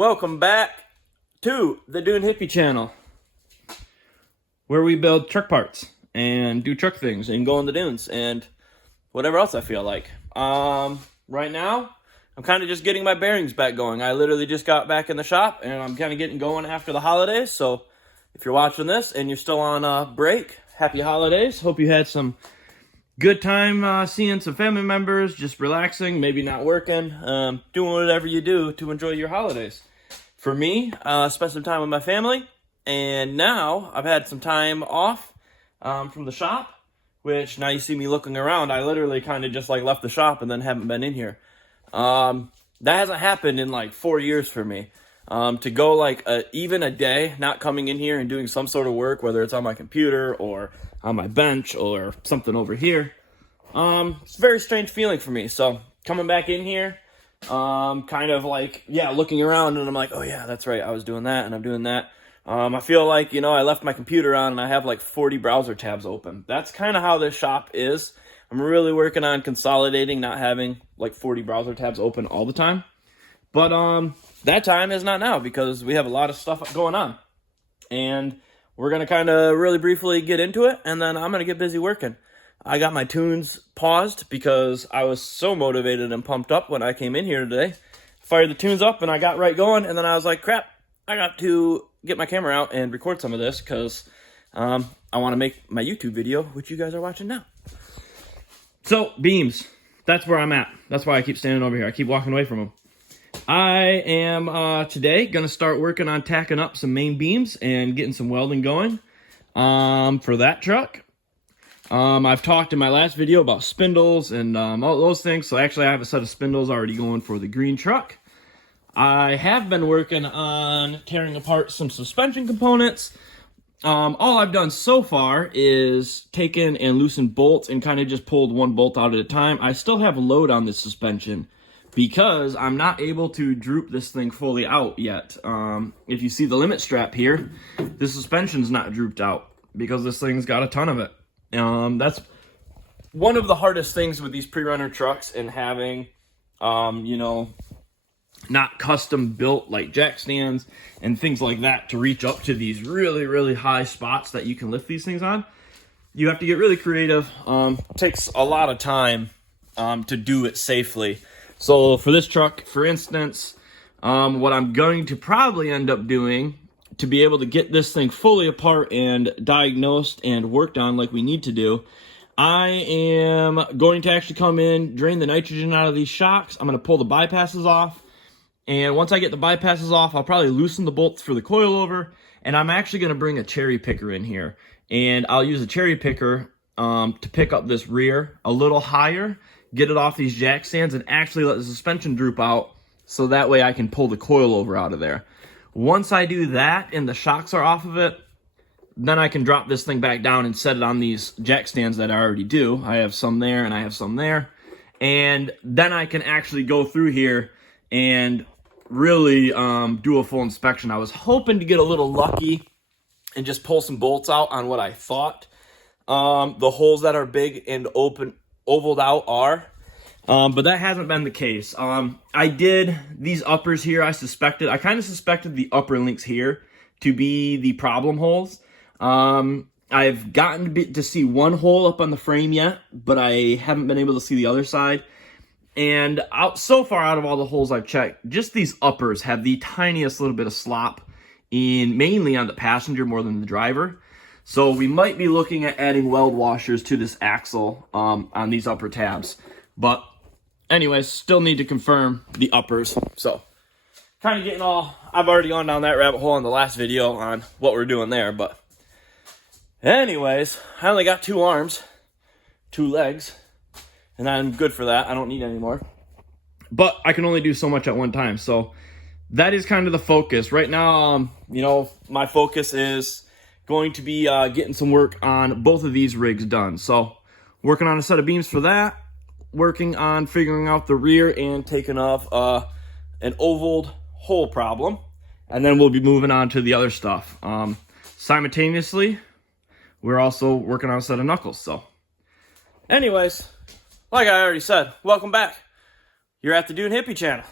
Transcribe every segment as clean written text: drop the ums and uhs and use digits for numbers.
Welcome back to the Dune Hippie channel, where we build truck parts and do truck things and go in the dunes and whatever else I feel like. Right now, I'm kind of just getting my bearings back going. I literally just got back in the shop and I'm kind of getting going after the holidays. So if you're watching this and you're still on break, happy holidays. Hope you had some good time seeing some family members, just relaxing, maybe not working, doing whatever you do to enjoy your holidays. For me, spent some time with my family, and now I've had some time off from the shop, which now you see me looking around. I literally kind of just like left the shop and then haven't been in here. That hasn't happened in like 4 years for me. To go like even a day not coming in here and doing some sort of work, whether it's on my computer or on my bench or something over here, it's a very strange feeling for me. So coming back in here, kind of like, yeah, looking around and I'm like, oh yeah, that's right, I was doing that and I'm doing that. I feel like, you know, I left my computer on and I have like 40 browser tabs open. That's kind of how this shop is. I'm really working on consolidating, not having like 40 browser tabs open all the time. But that time is not now because we have a lot of stuff going on. And we're going to kind of really briefly get into it, and then I'm going to get busy working. I got my tunes paused because I was so motivated and pumped up when I came in here today. Fired the tunes up and I got right going, and then I was like, crap, I got to get my camera out and record some of this because I want to make my YouTube video, which you guys are watching now. So, beams. That's where I'm at. That's why I keep standing over here. I keep walking away from them. I am today going to start working on tacking up some main beams and getting some welding going for that truck. I've talked in my last video about spindles and all those things. So actually I have a set of spindles already going for the green truck. I have been working on tearing apart some suspension components. All I've done so far is taken and loosened bolts and kind of just pulled one bolt out at a time. I still have a load on this suspension because I'm not able to droop this thing fully out yet. If you see the limit strap here, the suspension's not drooped out because this thing's got a ton of it. That's one of the hardest things with these pre-runner trucks and having, you know, not custom built like jack stands and things like that to reach up to these really, really high spots that you can lift these things on. You have to get really creative. Takes a lot of time to do it safely. So for this truck, for instance, what I'm going to probably end up doing to be able to get this thing fully apart and diagnosed and worked on like we need to do, I am going to actually come in, drain the nitrogen out of these shocks. I'm going to pull the bypasses off. And once I get the bypasses off, I'll probably loosen the bolts for the coilover. And I'm actually going to bring a cherry picker in here. And I'll use a cherry picker to pick up this rear a little higher, get it off these jack stands, and actually let the suspension droop out so that way I can pull the coilover out of there. Once I do that and the shocks are off of it, then I can drop this thing back down and set it on these jack stands that I already do. I have some there and I have some there. And then I can actually go through here and really do a full inspection. I was hoping to get a little lucky and just pull some bolts out on what I thought the holes that are big and open ovaled out are. But that hasn't been the case. I did these uppers here. I kind of suspected the upper links here to be the problem holes. I've gotten to see one hole up on the frame yet, but I haven't been able to see the other side. And so far out of all the holes I've checked, just these uppers have the tiniest little bit of slop mainly on the passenger more than the driver. So we might be looking at adding weld washers to this axle on these upper tabs. But anyways, still need to confirm the uppers. So kind of getting I've already gone down that rabbit hole in the last video on what we're doing there. But anyways, I only got 2 arms, 2 legs, and I'm good for that. I don't need any more. But I can only do so much at one time. So that is kind of the focus. Right now, you know, my focus is going to be getting some work on both of these rigs done. So working on a set of beams for that. Working on figuring out the rear and taking off an ovaled hole problem. And then we'll be moving on to the other stuff. Simultaneously, we're also working on a set of knuckles. So anyways, like I already said, welcome back. You're at the Dune Hippie channel.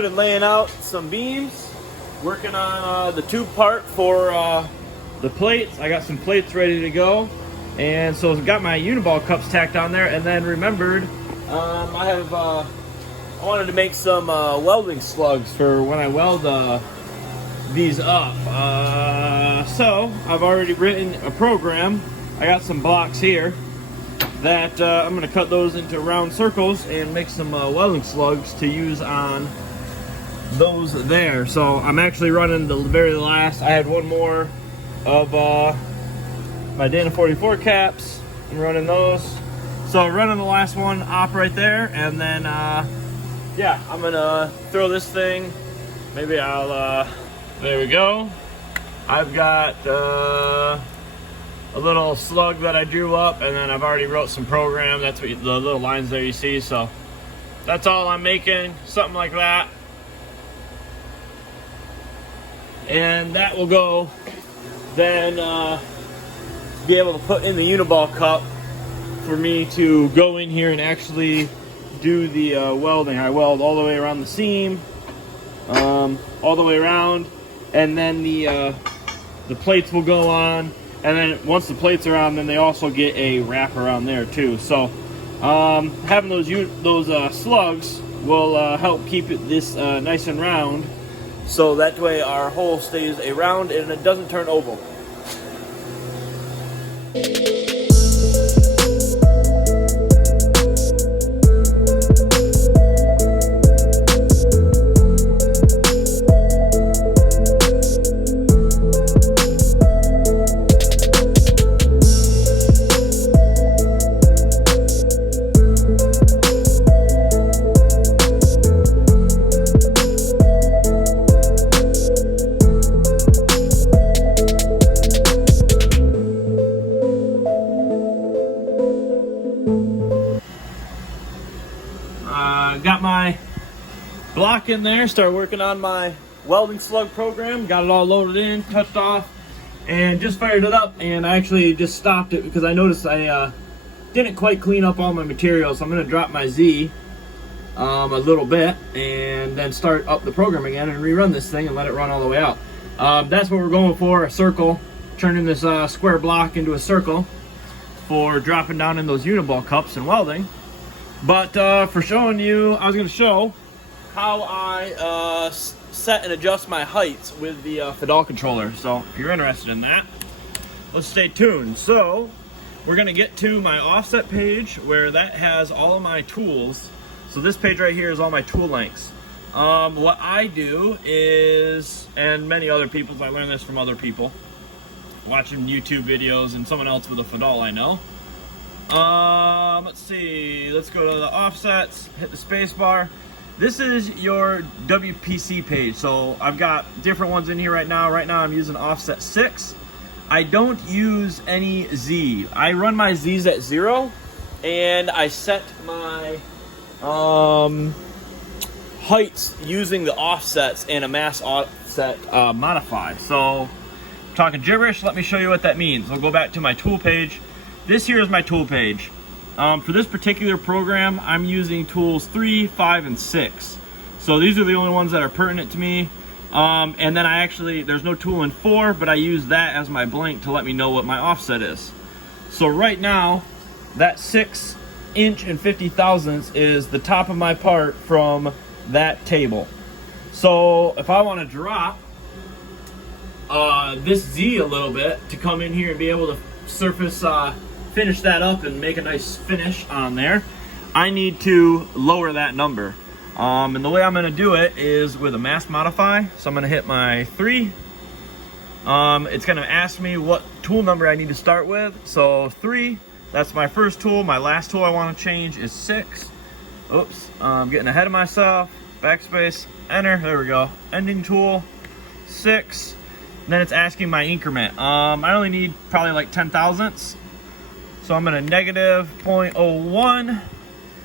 started laying out some beams, working on the tube part for the plates. I got some plates ready to go, and so I've got my uniball cups tacked on there, and then remembered I wanted to make some welding slugs for when I weld these up. So I've already written a program. I got some blocks here that I'm going to cut those into round circles and make some welding slugs to use on those there. So I'm actually running the very last. I had one more of my Dana 44 caps. I'm running those. So running the last one op right there, and then yeah, I'm gonna throw this thing. Maybe I'll there we go. I've got a little slug that I drew up, and then I've already wrote some program. That's what the little lines there you see. So that's all I'm making, something like that. And that will go then be able to put in the uniball cup for me to go in here and actually do the welding. I weld all the way around the seam, all the way around, and then the plates will go on. And then once the plates are on, then they also get a wrap around there too. So having those slugs will help keep this nice and round, so that way our hole stays a round and it doesn't turn oval. Got my block in there, started working on my welding slug program, got it all loaded in, touched off, and just fired it up. And I actually just stopped it because I noticed I didn't quite clean up all my materials. So I'm going to drop my Z a little bit and then start up the program again and rerun this thing and let it run all the way out. That's what we're going for, a circle, turning this square block into a circle for dropping down in those uniball cups and welding. But for showing you, I was going to show how I set and adjust my heights with the Fadal controller. So if you're interested in that, let's stay tuned. So we're going to get to my offset page where that has all of my tools. So this page right here is all my tool lengths. What I do is, and many other people, I learned this from other people, watching YouTube videos and someone else with a Fadal I know. Let's see, let's go to the offsets, hit the space bar. This is your WPC page. So I've got different ones in here right now. Right now I'm using offset 6. I don't use any Z. I run my Z's at 0, and I set my heights using the offsets in a mass offset modify. So I'm talking gibberish, let me show you what that means. I'll go back to my tool page. This here is my tool page. For this particular program, I'm using tools 3, 5, and 6. So these are the only ones that are pertinent to me. And then there's no tool in 4, but I use that as my blank to let me know what my offset is. So right now, that 6 inch and 50 thousandths is the top of my part from that table. So if I want to drop this Z a little bit to come in here and be able to surface finish that up and make a nice finish on there, I need to lower that number. And the way I'm going to do it is with a mass modify. So I'm going to hit my 3. It's going to ask me what tool number I need to start with. So 3, that's my first tool. My last tool I want to change is 6. Oops, I'm getting ahead of myself. Backspace, enter, there we go. Ending tool, 6. Then it's asking my increment. I only need probably like 10 thousandths. So I'm going to -0.01.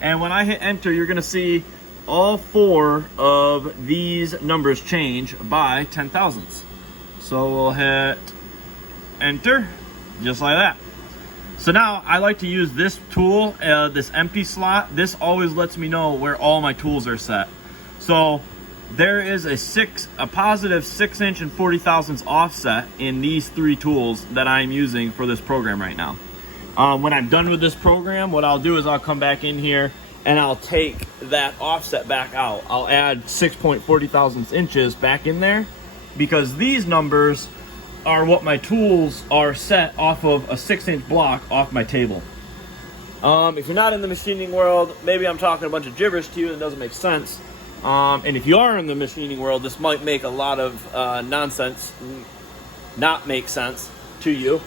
And when I hit enter, you're going to see all 4 of these numbers change by 10 thousandths. So we'll hit enter, just like that. So now I like to use this tool, this empty slot. This always lets me know where all my tools are set. So there is a positive 6" and 40 thousandths offset in these three tools that I'm using for this program right now. When I'm done with this program, what I'll do is I'll come back in here and I'll take that offset back out. I'll add 6.40 thousandths inches back in there, because these numbers are what my tools are set off of a 6" block off my table. If you're not in the machining world, maybe I'm talking a bunch of gibberish to you and it doesn't make sense. And if you are in the machining world, this might make a lot of nonsense not make sense to you.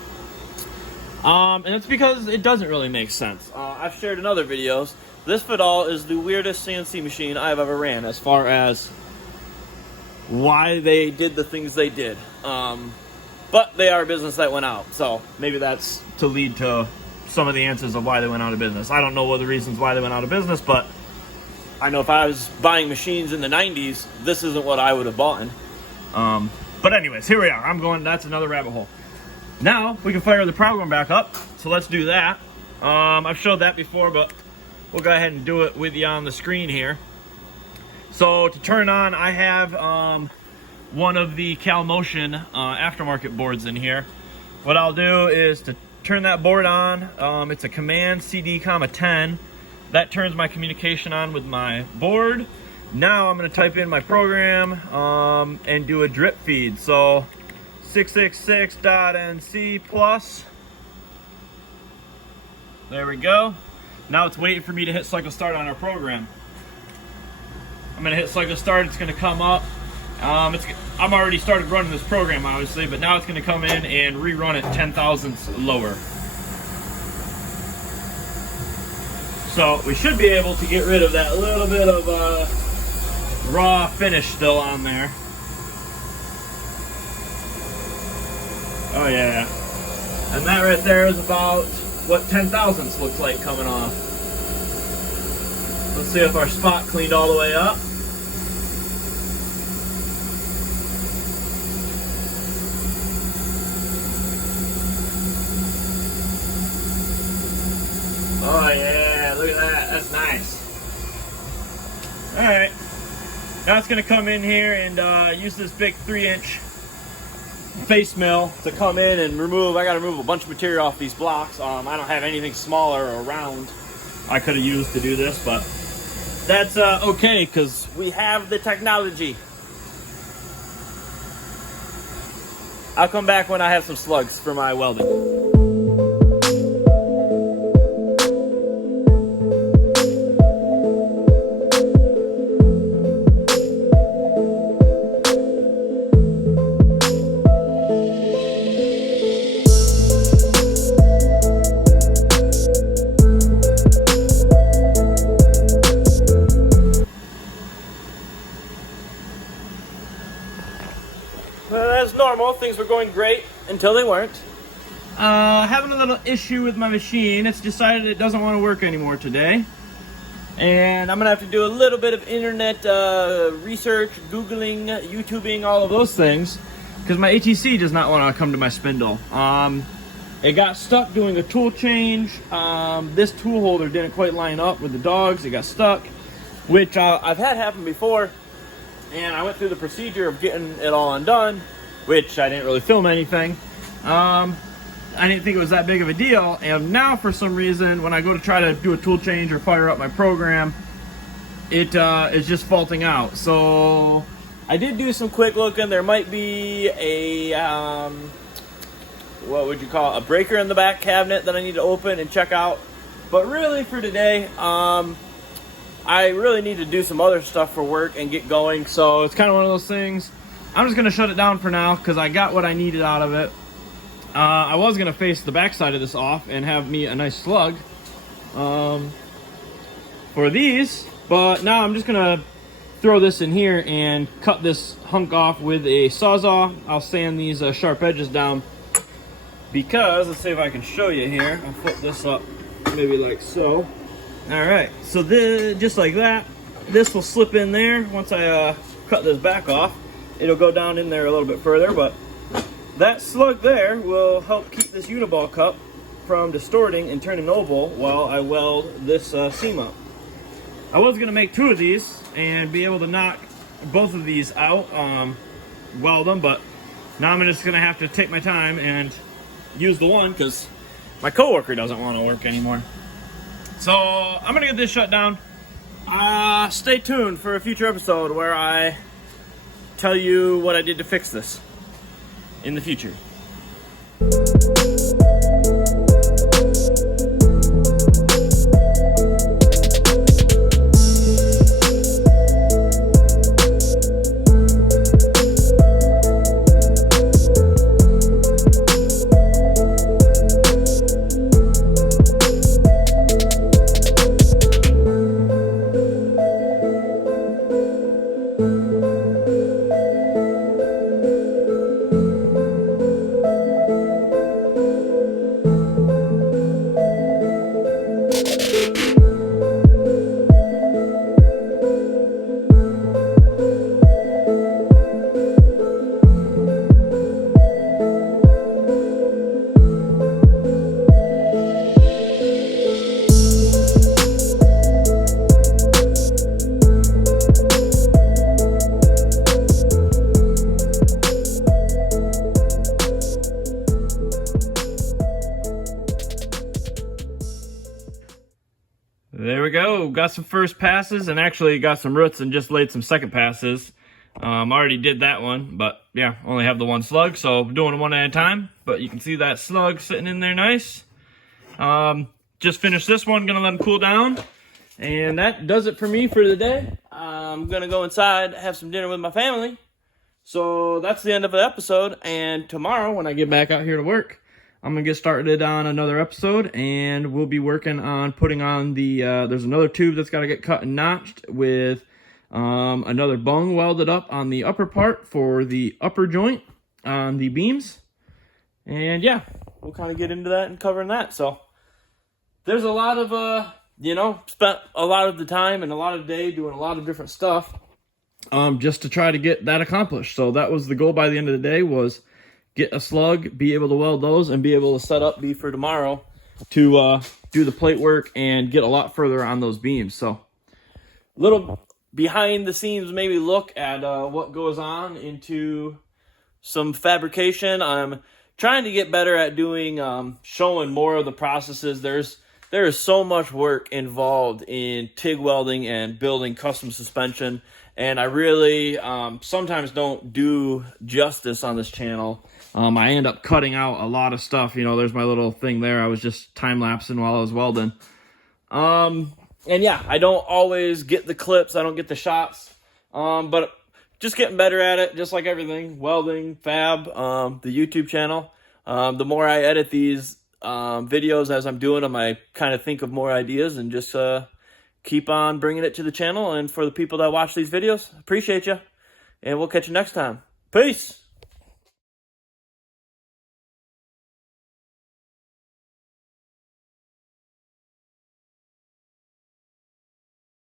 And it's because it doesn't really make sense. I've shared in other videos, this Fadal is the weirdest CNC machine I've ever ran as far as why they did the things they did. But they are a business that went out, so maybe that's to lead to some of the answers of why they went out of business. I don't know what the reasons why they went out of business, but I know if I was buying machines in the 90s, this isn't what I would have bought. But anyways, here we are. That's another rabbit hole. Now we can fire the program back up, so let's do that. I've showed that before, but we'll go ahead and do it with you on the screen here. So to turn on, I have one of the CalMotion aftermarket boards in here. What I'll do is to turn that board on, it's a command CD, 10. That turns my communication on with my board. Now I'm going to type in my program and do a drip feed. So 666.NC plus. There we go. Now it's waiting for me to hit cycle start on our program. I'm going to hit cycle start. It's going to come up. I'm already started running this program, obviously, but now it's going to come in and rerun it 10 thousandths lower. So we should be able to get rid of that little bit of raw finish still on there. Oh yeah. And that right there is about what 10 thousandths looks like coming off. Let's see if our spot cleaned all the way up. Oh yeah, look at that, that's nice. Alright, now it's going to come in here and use this big 3" face mill to come in and remove. I got to remove a bunch of material off these blocks. I don't have anything smaller or round I could have used to do this, but that's okay, because we have the technology. I'll come back when I have some slugs for my welding. As normal, things were going great until they weren't. Having a little issue with my machine. It's decided it doesn't want to work anymore today. And I'm going to have to do a little bit of internet research, Googling, YouTubing, all of those things, because my ATC does not want to come to my spindle. It got stuck doing a tool change. This tool holder didn't quite line up with the dogs. It got stuck, which I've had happen before. And I went through the procedure of getting it all undone, which I didn't really film anything. I didn't think it was that big of a deal. And now for some reason, when I go to try to do a tool change or fire up my program, it is just faulting out. So I did do some quick looking. There might be a, what would you call it? A breaker in the back cabinet that I need to open and check out. But really for today, I really need to do some other stuff for work and get going, so it's kind of one of those things. I'm just going to shut it down for now because I got what I needed out of it. I was going to face the back side of this off and have me a nice slug for these, but now I'm just going to throw this in here and cut this hunk off with a Sawzall. I'll sand these sharp edges down because, let's see if I can show you here. I'll flip this up maybe like so. Alright, so this, just like that, this will slip in there. Once I cut this back off, it'll go down in there a little bit further, but that slug there will help keep this uniball cup from distorting and turning oval while I weld this seam up. I was going to make 2 of these and be able to knock both of these out, weld them, but now I'm just gonna have to take my time and use the one because my coworker doesn't want to work anymore. So I'm gonna get this shut down. Stay tuned for a future episode where I tell you what I did to fix this in the future. There we go. Got some first passes and actually got some roots and just laid some second passes. Already did that one, but yeah, only have the one slug, so I'm doing one at a time. But you can see that slug sitting in there nice. Just finished this one, gonna let them cool down. And that does it for me for the day. I'm gonna go inside, have some dinner with my family. So that's the end of the episode. And tomorrow when I get back out here to work, I'm gonna get started on another episode, and we'll be working on putting on the, there's another tube that's gotta get cut and notched with another bung welded up on the upper part for the upper joint on the beams. And yeah, we'll kind of get into that and covering that. So there's a lot of, you know, spent a lot of the time and a lot of the day doing a lot of different stuff just to try to get that accomplished. So that was the goal by the end of the day, was get a slug, be able to weld those, and be able to set up for tomorrow to do the plate work and get a lot further on those beams. So little behind the scenes maybe look at what goes on into some fabrication. I'm trying to get better at doing showing more of the processes. There is so much work involved in TIG welding and building custom suspension, and I really sometimes don't do justice on this channel. I end up cutting out a lot of stuff. You know, there's my little thing there. I was just time-lapsing while I was welding. And yeah, I don't always get the clips. I don't get the shots. But just getting better at it, just like everything. Welding, fab, the YouTube channel. The more I edit these videos as I'm doing them, I kind of think of more ideas and just keep on bringing it to the channel. And for the people that watch these videos, appreciate you. And we'll catch you next time. Peace!